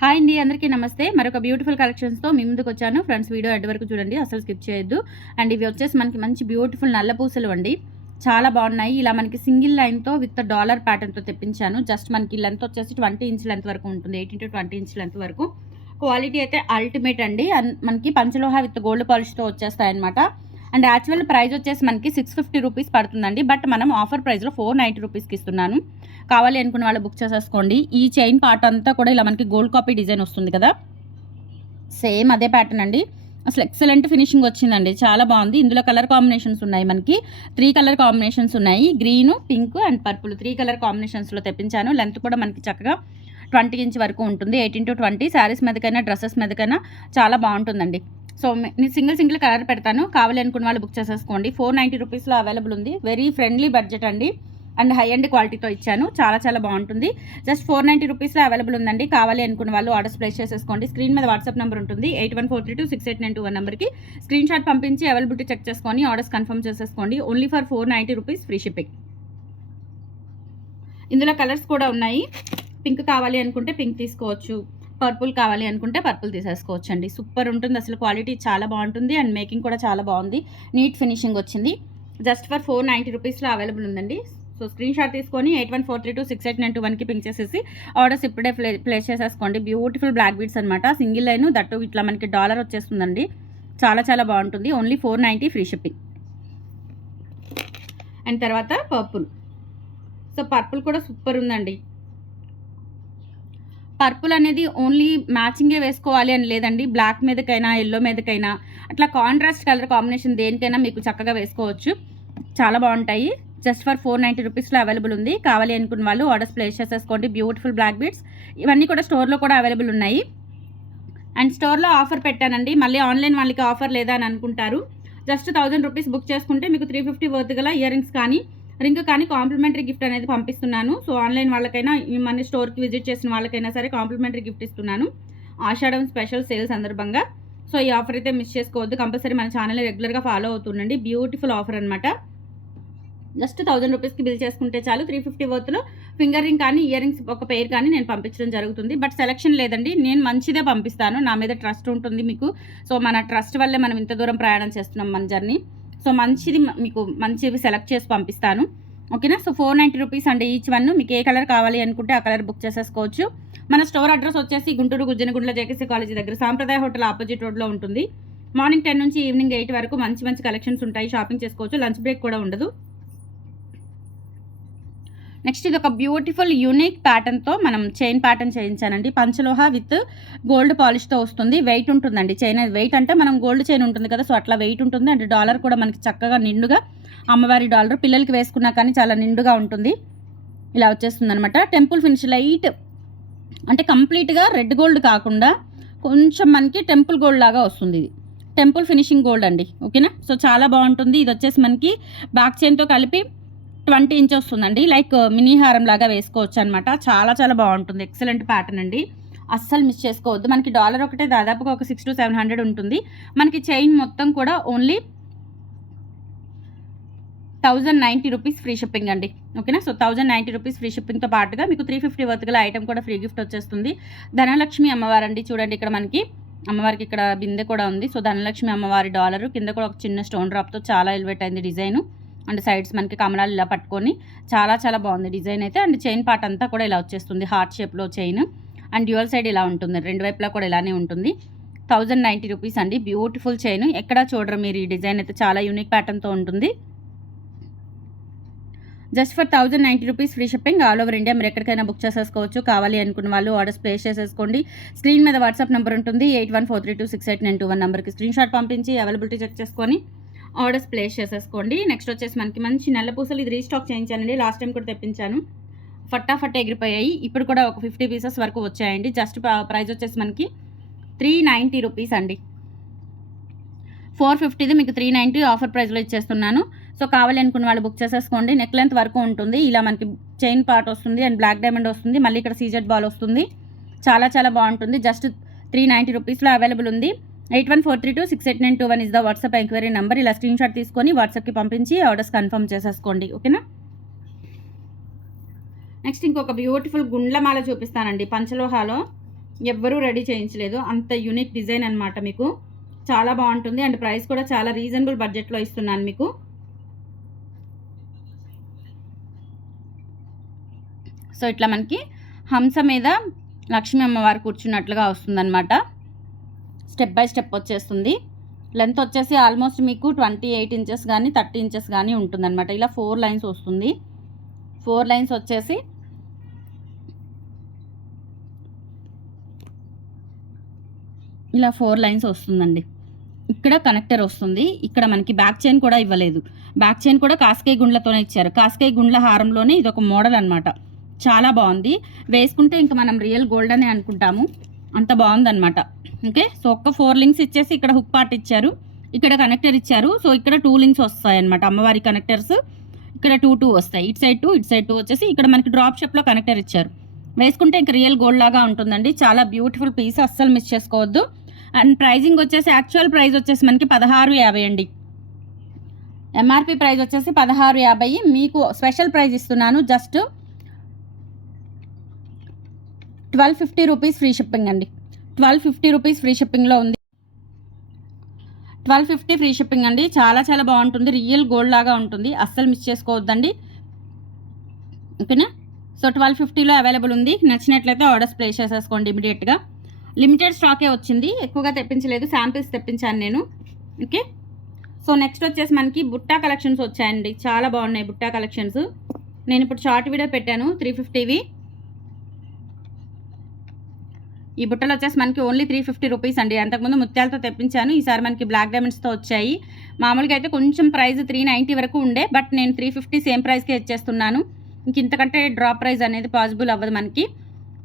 Hi అండి, అందరికీ నమస్తే. మరొక బ్యూటిఫుల్ కలెక్షన్స్తో మీ ముందుకు వచ్చాను. ఫ్రెండ్స్, వీడియో ఎండ్ వరకు చూడండి, అసలు స్కిప్ చేయొద్దు. అండ్ ఇవి వచ్చేసి మనకి మంచి బ్యూటిఫుల్ నల్ల పూసలు అండి, చాలా బాగున్నాయి. ఇలా మనకి సింగిల్ లైన్తో విత్ డాలర్ ప్యాటర్న్తో తెప్పించాను. జస్ట్ మనకి లెంత్ వచ్చేసి 20 ఇంచ్ లెంత్ వరకు ఉంటుంది, 18 to 20 ఇంచ్ లెంత్ వరకు. క్వాలిటీ అయితే అల్టిమేట్ అండి. మనకి పంచలోహ విత్ గోల్డ్ పాలిష్తో వచ్చేస్తాయి అనమాట. అండ్ యాక్చువల్ ప్రైస్ వచ్చేసి మనకి 650 రూపీస్ పడుతుందండి. బట్ మనం ఆఫర్ ప్రైస్లో 490 రూపీస్కి ఇస్తున్నాను. కావాలి అనుకున్న వాళ్ళు బుక్ చేసేసుకోండి. ఈ చైన్ పార్ట్ అంతా కూడా ఇలా మనకి గోల్డ్ కాపీ డిజైన్ వస్తుంది కదా, సేమ్ అదే ప్యాటర్న్ అండి. అసలు ఎక్సలెంట్ ఫినిషింగ్ వచ్చిందండి, చాలా బాగుంది. ఇందులో కలర్ కాంబినేషన్స్ ఉన్నాయి, మనకి 3 కలర్ కాంబినేషన్స్ ఉన్నాయి. Green, pink and purple 3 colour కాంబినేషన్స్లో తెప్పించాను. లెంత్ కూడా మనకి చక్కగా 20 ఇంచ్ వరకు ఉంటుంది, 18 to 20. శారీస్ మీదకైనా డ్రెస్సెస్ మీదకైనా చాలా బాగుంటుందండి. సో నేను సింగిల్ కలర్ పెడతాను, కావాలి అనుకున్న వాళ్ళు బుక్ చేసేసుకోండి. 490 రూపీస్లో అవైలబుల్ ఉంది. వెరీ ఫ్రెండ్లీ బడ్జెట్ అండి, అండ్ హై అండ్ క్వాలిటీతో ఇచ్చాను. చాలా బాగుంటుంది. జస్ట్ 490 రూపీస్లో అవైలబుల్ ఉందండి. కావాలి అనుకున్న వాళ్ళు ఆర్డర్స్ ప్లేస్ చేసేసుకోండి. స్క్రీన్ మీద వాట్సాప్ నెంబర్ ఉంటుంది, 8143268921 నెంబర్కి స్క్రీన్ షాట్ పంపించి అవైలబిలిటీ చెక్ చేసుకొని ఆర్డర్స్ కన్ఫర్మ్ చేసేసుకోండి. Only for 490 rupees, free shipping. ఇందులో కలర్స్ కూడా ఉన్నాయి. పింక్ కావాలి అనుకుంటే పింక్ తీసుకోవచ్చు, పర్పుల్ కావాలి అనుకుంటే పర్పుల్ తీసేసుకోవచ్చు అండి. సూపర్ ఉంటుంది, అసలు క్వాలిటీ చాలా బాగుంటుంది. అండ్ మేకింగ్ కూడా చాలా బాగుంది, నీట్ ఫినిషింగ్ వచ్చింది. జస్ట్ ఫర్ 490 రూపీస్లో అవైలబుల్ ఉందండి. సో స్క్రీన్ షాట్ తీసుకొని 8143268921కి పింక్ చేసేసి ఆర్డర్స్ ఇప్పుడే ప్లేస్ చేసేసుకోండి. బ్యూటిఫుల్ బ్లాక్ బీడ్స్ అనమాట, సింగిల్ లైన్, దట్టు ఇట్లా మనకి డాలర్ వచ్చేస్తుందండి. చాలా బాగుంటుంది. Only 490, free shipping. అండ్ తర్వాత పర్పుల్. సో పర్పుల్ కూడా సూపర్ ఉందండి. పర్పుల్ అనేది ఓన్లీ మ్యాచింగే వేసుకోవాలి అని లేదండి, బ్లాక్ మీదకైనా ఎల్లో మీదకైనా అట్లా కాంట్రాస్ట్ కలర్ కాంబినేషన్ దేనికైనా మీకు చక్కగా వేసుకోవచ్చు. చాలా బాగుంటాయి. జస్ట్ ఫర్ 490 రూపీస్లో అవైలబుల్ ఉంది. కావాలి అనుకున్న వాళ్ళు ఆర్డర్స్ ప్లేస్ చేసేసుకోండి. బ్యూటిఫుల్ బ్లాక్ బీడ్స్ ఇవన్నీ కూడా స్టోర్లో కూడా అవైలబుల్ ఉన్నాయి. అండ్ స్టోర్లో ఆఫర్ పెట్టానండి, మళ్ళీ ఆన్లైన్ వాళ్ళకి ఆఫర్ లేదా అని అనుకుంటారు. జస్ట్ 1000 రూపీస్ బుక్ చేసుకుంటే మీకు 350 వర్త్ గల ఇయర్ రింగ్స్ కానీ రింగ్ కానీ కాంప్లిమెంటరీ గిఫ్ట్ అనేది పంపిస్తున్నాను. సో ఆన్లైన్ వాళ్ళకైనా మన స్టోర్కి విజిట్ చేసిన వాళ్ళకైనా సరే కాంప్లిమెంటరీ గిఫ్ట్ ఇస్తున్నాను, ఆషాఢం స్పెషల్ సేల్ సందర్భంగా. సో ఈ ఆఫర్ అయితే మిస్ చేసుకోవద్దు, కంపల్సరీ మన ఛానల్ రెగ్యులర్గా ఫాలో అవుతుండండి. బ్యూటిఫుల్ ఆఫర్ అనమాట. జస్ట్ 1000 రూపీస్కి బిల్ చేసుకుంటే చాలు, 350 వర్త్లో ఫింగర్ రింగ్ కానీ ఇయర్ రింగ్స్ ఒక పెయిర్ కానీ నేను పంపించడం జరుగుతుంది. బట్ సెలెక్షన్ లేదండి, నేను మంచిదే పంపిస్తాను, నా మీద ట్రస్ట్ ఉంటుంది మీకు. సో మన ట్రస్ట్ వల్లే మనం ఇంత దూరం ప్రయాణం చేస్తున్నాం మన జర్నీ. సో మంచిది, మీకు మంచివి సెలెక్ట్ చేసి పంపిస్తాను, ఓకేనా. సో 490 రూపీస్ అండి ఈచ్ వన్. మీకు ఏ కలర్ కావాలి అనుకుంటే ఆ కలర్ బుక్ చేసేసుకోవచ్చు. మన స్టోర్ అడ్రస్ వచ్చేసి గుంటూరు గుజ్జనగుండ్ల జేకేసీ కాలేజీ దగ్గర సాంప్రదాయ హోటల్ ఆపోజిట్ రోడ్లో ఉంటుంది. మార్నింగ్ 10 నుంచి ఈవినింగ్ 8 వరకు మంచి కలెక్షన్స్ ఉంటాయి, షాపింగ్ చేసుకోవచ్చు. లంచ్ బ్రేక్ కూడా ఉండదు. నెక్స్ట్ ఇది ఒక బ్యూటిఫుల్ యూనిక్ ప్యాటర్న్తో మనం చైన్ ప్యాటర్న్ చేయించానండి. పంచలోహ విత్ గోల్డ్ పాలిష్తో వస్తుంది. వెయిట్ ఉంటుందండి చైన్. వెయిట్ అంటే మనం గోల్డ్ చైన్ ఉంటుంది కదా, సో అట్లా వెయిట్ ఉంటుంది. అండ్ డాలర్ కూడా మనకి చక్కగా నిండుగా, అమ్మవారి డాలర్ పిల్లలకి వేసుకున్నా కానీ చాలా నిండుగా ఉంటుంది. ఇలా వచ్చేస్తుంది అనమాట. టెంపుల్ ఫినిష్ లైట్ అంటే కంప్లీట్గా రెడ్ గోల్డ్ కాకుండా కొంచెం మనకి టెంపుల్ గోల్డ్ లాగా వస్తుంది. ఇది టెంపుల్ ఫినిషింగ్ గోల్డ్ అండి, ఓకేనా. సో చాలా బాగుంటుంది. ఇది వచ్చేసి మనకి బ్యాక్ చైన్తో కలిపి 20 ఇంచ్ వస్తుందండి. లైక్ మినీ హారం లాగా వేసుకోవచ్చు అనమాట. చాలా బాగుంటుంది. ఎక్సలెంట్ ప్యాటర్న్ అండి, అస్సలు మిస్ చేసుకోవద్దు. మనకి డాలర్ ఒకటే దాదాపుగా ఒక 600 to 700 ఉంటుంది. మనకి చైన్ మొత్తం కూడా ఓన్లీ 1090 రూపీస్, ఫ్రీ షిప్పింగ్ అండి, ఓకేనా. సో 1090 రూపీస్ ఫ్రీ షిప్పింగ్తో పాటుగా మీకు 350 వర్త్ గల ఐటమ్ కూడా ఫ్రీ గిఫ్ట్ వచ్చేస్తుంది. ధనలక్ష్మి అమ్మవారు అండి, చూడండి ఇక్కడ మనకి అమ్మవారికి ఇక్కడ బిందె కూడా ఉంది. సో ధనలక్ష్మి అమ్మవారి డాలరు కింద కూడా ఒక చిన్న స్టోన్ డ్రాప్తో చాలా ఎలివేట్ అయింది డిజైను. అండ్ సైడ్స్ మనకి కమలాలు ఇలా పట్టుకొని చాలా బాగుంది డిజైన్ అయితే. అండ్ చైన్ పార్ట్ అంతా కూడా ఇలా వచ్చేస్తుంది, హార్ట్ షేప్లో చైన్. అండ్ డ్యూయల్ సైడ్ ఇలా ఉంటుంది, రెండు వైపులా కూడా ఇలానే ఉంటుంది. 1090 రూపీస్ అండి, బ్యూటిఫుల్ చైన్. ఎక్కడా చూడరు మీరు, ఈ డిజైన్ అయితే చాలా యూనిక్ ప్యాటర్న్తో ఉంటుంది. Just for 1090 rupees, free shipping. All over India మీరు ఎక్కడికైనా బుక్ చేసేసుకోవచ్చు. కావాలి అనుకున్న వాళ్ళు ఆర్డర్స్ ప్లేస్ చేసేసుకోండి. స్క్రీన్ మీద వాట్సాప్ నెంబర్ ఉంటుంది, 8143268921 నెంబర్కి స్క్రీన్ షాట్ పంపించి అవైలబిలిటీ చెక్ చేసుకొని ఆర్డర్స్ ప్లేస్ చేసేసుకోండి. నెక్స్ట్ వచ్చేసి మనకి మంచి నల్ల పూసలు, ఇది రీస్టాక్ చేయించానండి. లాస్ట్ టైం కూడా తెప్పించాను, ఫటాఫట్ ఎగిరిపోయాయి. ఇప్పుడు కూడా ఒక 50 పీసెస్ వరకు వచ్చాయండి. జస్ట్ ప్రైస్ వచ్చేసి మనకి 390 రూపీస్ అండి. 450ది మీకు 390 ఆఫర్ ప్రైస్లో ఇచ్చేస్తున్నాను. సో కావాలి అనుకున్న వాళ్ళు బుక్ చేసేసుకోండి. నెక్ లెంత్ వరకు ఉంటుంది. ఇలా మనకి చైన్ పార్ట్ వస్తుంది అండ్ బ్లాక్ డైమండ్ వస్తుంది. మళ్ళీ ఇక్కడ సీజెడ్ బాల్ వస్తుంది. చాలా బాగుంటుంది. జస్ట్ 390 రూపీస్లో అవైలబుల్ ఉంది. 8143268921 is the WhatsApp enquiry number. ఇలా స్క్రీన్ షాట్ తీసుకొని వాట్సాప్కి పంపించి ఆర్డర్స్ కన్ఫర్మ్ చేసేసుకోండి, ఓకేనా. నెక్స్ట్ ఇంకొక బ్యూటిఫుల్ గుండ్లమాల చూపిస్తానండి పంచలోహాలో. ఎవ్వరూ రెడీ చేయించలేదు. అంత యూనిక్ డిజైన్ అనమాట మీకు. చాలా బాగుంటుంది అండ్ ప్రైస్ కూడా చాలా రీజనబుల్ బడ్జెట్లో ఇస్తున్నాను మీకు. సో ఇట్లా మనకి హంస మీద లక్ష్మీ అమ్మవారు కూర్చున్నట్లుగా వస్తుందన్నమాట. స్టెప్ బై స్టెప్ వచ్చేస్తుంది. లెంత్ వచ్చేసి ఆల్మోస్ట్ మీకు 28 ఇంచెస్ కానీ 30 ఇంచెస్ కానీ ఉంటుందన్నమాట. ఇలా 4 లైన్స్ వస్తుంది. 4 లైన్స్ వచ్చేసి ఇలా 4 లైన్స్ వస్తుందండి. ఇక్కడ కనెక్టర్ వస్తుంది. ఇక్కడ మనకి బ్యాక్ చైన్ కూడా ఇవ్వలేదు. బ్యాక్ చైన్ కూడా కాస్కేయ గుండ్లతోనే ఇచ్చారు. కాస్కేయ గుండ్ల హారంలోనే ఇది ఒక మోడల్ అనమాట. చాలా బాగుంది. వేసుకుంటే ఇంకా మనం రియల్ గోల్డ్ అనే అనుకుంటాము, అంత బాగుందన్నమాట. ఓకే, సో ఒక్క 4 లింక్స్ ఇచ్చేసి ఇక్కడ హుక్ పార్ట్ ఇచ్చారు, ఇక్కడ కనెక్టర్ ఇచ్చారు. సో ఇక్కడ 2 లింక్స్ వస్తాయి అనమాట, అమ్మవారి కనెక్టర్స్. ఇక్కడ 2 వస్తాయి, ఇటు సైడ్ 2 ఇటు సైడ్ 2 వచ్చేసి ఇక్కడ మనకి డ్రాప్ షేప్లో కనెక్టర్ ఇచ్చారు. వేసుకుంటే ఇంకా రియల్ గోల్డ్ లాగా ఉంటుందండి. చాలా బ్యూటిఫుల్ పీస్, అస్సలు మిస్ చేసుకోవద్దు. అండ్ ప్రైజింగ్ వచ్చేసి యాక్చువల్ ప్రైస్ వచ్చేసి మనకి 1650 అండి. ఎంఆర్పి ప్రైస్ వచ్చేసి 1650. మీకు స్పెషల్ ప్రైస్ ఇస్తున్నాను, జస్ట్ 1250 రూపీస్ ఫ్రీ షిప్పింగ్ అండి. 1250 రూపీస్ ఫ్రీ షిప్పింగ్లో ఉంది. 1250 ఫ్రీ షిప్పింగ్ అండి. చాలా చాలా బాగుంటుంది, రియల్ గోల్డ్ లాగా ఉంటుంది, అస్సలు మిస్ చేసుకోవద్దండి. ఓకేనా, సో 1250లో అవైలబుల్ ఉంది. నచ్చినట్లయితే ఆర్డర్స్ ప్లేస్ చేసేసుకోండి ఇమీడియట్గా. లిమిటెడ్ స్టాకే వచ్చింది, ఎక్కువగా తెప్పించలేదు, శాంపిల్స్ తెప్పించాను నేను. ఓకే, సో నెక్స్ట్ వచ్చేసి మనకి బుట్టా కలెక్షన్స్ వచ్చాయండి. చాలా బాగున్నాయి బుట్టా కలెక్షన్స్. నేను ఇప్పుడు షార్ట్ వీడియో పెట్టాను 350వి. ఈ బుట్టలు వచ్చేసి మనకి ఓన్లీ 350 రూపీస్ అండి. అంతకుముందు ముత్యాలతో తెప్పించాను, ఈసారి మనకి బ్లాక్ డైమండ్స్తో వచ్చాయి. మామూలుగా అయితే కొంచెం ప్రైస్ 390 వరకు ఉండే, బట్ నేను 350 సేమ్ ప్రైస్కే ఇచ్చేస్తున్నాను. ఇంక ఇంతకంటే డ్రాప్ ప్రైస్ అనేది పాసిబుల్ అవ్వదు మనకి.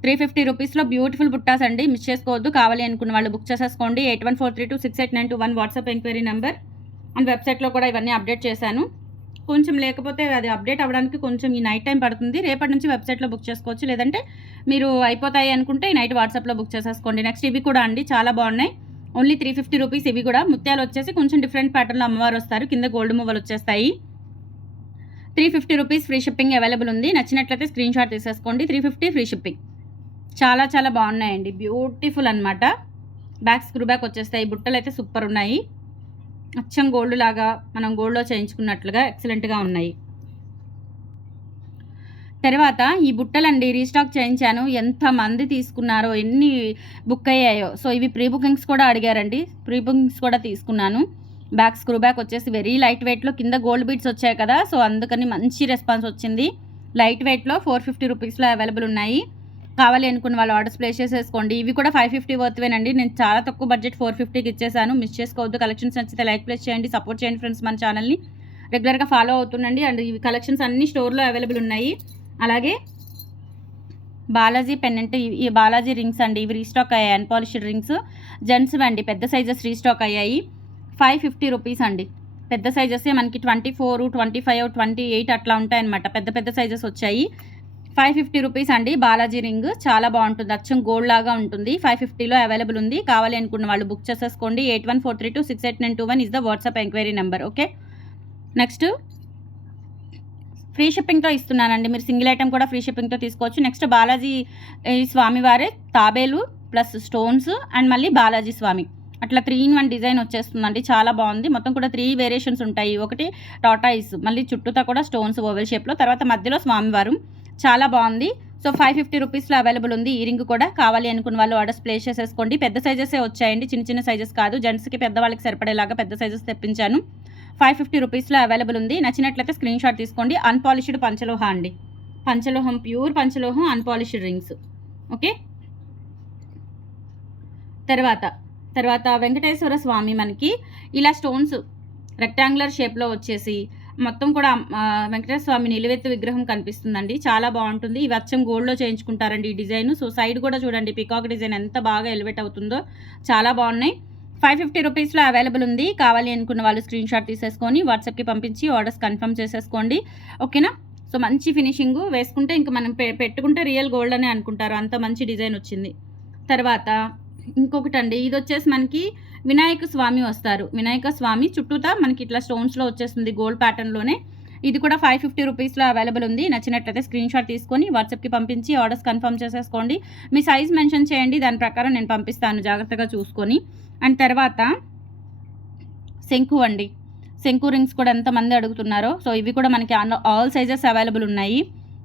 350 రూపీస్లో బ్యూటిఫుల్ బుట్టాస్ అండి, మిస్ చేసుకోవద్దు. కావాలి అనుకున్న వాళ్ళు బుక్ చేసేసుకోండి. 8143268921 వాట్సాప్ ఎంక్వైరీ నెంబర్. అండ్ వెబ్సైట్లో కూడా ఇవన్నీ అప్డేట్ చేశాను. కొంచెం లేకపోతే అది అప్డేట్ అవ్వడానికి కొంచెం ఈ నైట్ టైం పడుతుంది. రేపటి నుంచి వెబ్సైట్లో బుక్ చేసుకోవచ్చు, లేదంటే మీరు అయిపోతాయి అనుకుంటే నైట్ వాట్సాప్లో బుక్ చేసేసుకోండి. నెక్స్ట్ ఇవి కూడా అండి చాలా బాగున్నాయి, ఓన్లీ 350 రూపీస్. ఇవి కూడా ముత్యాలు వచ్చేసి కొంచెం డిఫరెంట్ ప్యాటర్న్లో అమ్మవారు వస్తారు, కింద గోల్డ్ మువ్వలు వచ్చేస్తాయి. 350 రూపీస్ ఫ్రీ షిప్పింగ్ అవైలబుల్ ఉంది. నచ్చినట్లయితే స్క్రీన్ షాట్ తీసేసుకోండి. 350 ఫ్రీ షిప్పింగ్. చాలా చాలా బాగున్నాయండి, బ్యూటిఫుల్ అనమాట. బ్యాక్ స్క్రూ బ్యాక్ వచ్చేస్తాయి. బుట్టలు అయితే సూపర్ ఉన్నాయి, అచ్చం గోల్డ్ లాగా మనం గోల్డ్లో చేయించుకున్నట్లుగా ఎక్సలెంట్గా ఉన్నాయి. తర్వాత ఈ బుట్టలండి రీస్టాక్ చేయించాను. ఎంతమంది తీసుకున్నారో, ఎన్ని బుక్ అయ్యాయో. సో ఇవి ప్రీ బుకింగ్స్ కూడా అడిగారండి, ప్రీ బుకింగ్స్ కూడా తీసుకున్నాను. బ్యాక్ స్క్రూ బ్యాక్ వచ్చేసి వెరీ లైట్ వెయిట్లో, కింద గోల్డ్ బీడ్స్ వచ్చాయి కదా, సో అందుకని మంచి రెస్పాన్స్ వచ్చింది. లైట్ వెయిట్లో 450 రూపీస్లో అవైలబుల్ ఉన్నాయి. కావాలి అనుకున్న వాళ్ళు ఆర్డర్స్ ప్లేస్ చేసేసుకోండి. ఇవి కూడా 550 వర్త్వేనండి. నేను చాలా తక్కువ బడ్జెట్ 450కి ఇచ్చేసాను, మిస్ చేసుకోవద్దు. కలెక్షన్స్ నచ్చితే లైక్ ప్లేస్ చేయండి, సపోర్ట్ చేయండి ఫ్రెండ్స్. మన ఛానల్ని రెగ్యులర్గా ఫాలో అవుతుండండి. అండ్ ఇవి కలెక్షన్స్ అన్ని స్టోర్లో అవైలబుల్ ఉన్నాయి. అలాగే బాలాజీ పెన్నెంట్, ఈ బాలాజీ రింగ్స్ అండి, ఇవి రీస్టాక్ అయ్యాయి. అన్పాలిష్డ్ రింగ్స్ జెంట్స్ అండి, పెద్ద సైజెస్ రీస్టాక్ అయ్యాయి. 550 రూపీస్ అండి. పెద్ద సైజెస్ మనకి 24, 25, 28 అట్లా ఉంటాయన్నమాట. పెద్ద పెద్ద సైజెస్ వచ్చాయి. 550 రూపీస్ అండి. బాలాజీ రింగ్ చాలా బాగుంటుంది, అచ్చం గోల్డ్ లాగా ఉంటుంది. 550లో అవైలబుల్ ఉంది. కావాలి అనుకున్న వాళ్ళు బుక్ చేసేసుకోండి. 8143268921 is the WhatsApp enquiry number. Okay, next free షిప్పింగ్తో ఇస్తున్నానండి. మీరు సింగిల్ ఐటమ్ కూడా ఫ్రీ షిప్పింగ్తో తీసుకోవచ్చు. నెక్స్ట్ బాలాజీ స్వామివారే తాబేలు ప్లస్ స్టోన్స్ అండ్ మళ్ళీ బాలాజీ స్వామి, అట్లా 3-in-1 డిజైన్ వచ్చేస్తుందండి. చాలా బాగుంది. మొత్తం కూడా 3 వేరియేషన్స్ ఉంటాయి. ఒకటి టాటాయిస్, మళ్ళీ చుట్టూతా కూడా స్టోన్స్ ఓవెల్ షేప్లో, తర్వాత మధ్యలో స్వామివారు. చాలా బాగుంది. సో 550 రూపీస్లో అవైలబుల్ ఉంది. ఈ రింగ్ కూడా కావాలి అనుకున్న వాళ్ళు ఆర్డర్స్ ప్లేస్ చేసేసుకోండి. పెద్ద సైజెసే వచ్చాయండి, చిన్న చిన్న సైజెస్ కాదు. జెంట్స్కి పెద్దవాళ్ళకి సరిపడేలాగా పెద్ద సైజెస్ తెప్పించాను. 550 రూపీస్లో అవైలబుల్ ఉంది. నచ్చినట్లయితే స్క్రీన్ షాట్ తీసుకోండి. అన్పాలిష్డ్ పంచలోహ అండి, పంచలోహం, ప్యూర్ పంచలోహం, అన్పాలిష్డ్ రింగ్స్. ఓకే, తర్వాత వెంకటేశ్వర స్వామి మనకి ఇలా స్టోన్స్ రెక్టాంగులర్ షేప్లో వచ్చేసి మొత్తం కూడా వెంకటేశ్వర స్వామి నిలువెత్తు విగ్రహం కనిపిస్తుందండి. చాలా బాగుంటుంది. ఇవి అచ్చం గోల్డ్లో చేయించుకుంటారండి ఈ డిజైన్. సో సైడ్ కూడా చూడండి, పికాక్ డిజైన్ ఎంత బాగా ఎలివేట్ అవుతుందో, చాలా బాగున్నాయి. 550 రూపీస్లో అవైలబుల్ ఉంది. కావాలి అనుకున్న వాళ్ళు స్క్రీన్ షాట్ తీసేసుకొని వాట్సాప్కి పంపించి ఆర్డర్స్ కన్ఫర్మ్ చేసేసుకోండి. ఓకేనా, సో మంచి ఫినిషింగ్, వేసుకుంటే ఇంకా మనం పెట్టుకుంటే రియల్ గోల్డ్ అనే అనుకుంటారు, అంత మంచి డిజైన్ వచ్చింది. తర్వాత ఇంకొకటి అండి, ఇది వచ్చేసి మనకి వినాయక స్వామి వస్తారు. వినాయక స్వామి చుట్టూతా మనకి ఇట్లా స్టోన్స్లో వచ్చేస్తుంది, గోల్డ్ ప్యాటర్న్లోనే. ఇది కూడా 550 రూపీస్లో అవైలబుల్ ఉంది. నచ్చినట్లయితే స్క్రీన్ షాట్ తీసుకొని వాట్సాప్కి పంపించి ఆర్డర్స్ కన్ఫర్మ్ చేసేసుకోండి. మీ సైజ్ మెన్షన్ చేయండి, దాని ప్రకారం నేను పంపిస్తాను జాగ్రత్తగా చూసుకొని. అండ్ తర్వాత శంకు అండి, శంకు రింగ్స్ కూడా ఎంతమంది అడుగుతున్నారో. సో ఇవి కూడా మనకి ఆల్ సైజెస్ అవైలబుల్ ఉన్నాయి.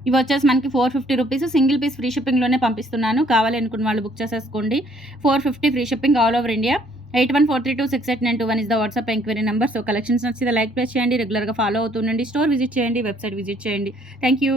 ఇవి వచ్చేసి మనకి 450 రూపీస్, సింగిల్ పీస్ ఫ్రీ షిప్పింగ్లోనే పంపిస్తున్నాను. కావాలి అనుకున్న వాళ్ళు బుక్ చేసేసుకోండి. 450 free shipping all over India. 8143268921 is the WhatsApp enquiry number. So collections నచ్చితే లైక్ ప్రెస్ చేయండి, రెగ్యులర్గా ఫాలో అవుతుండండి, స్టోర్ విజిట్ చేయండి, వెబ్సైట్ విజిట్ చేయండి. Thank you.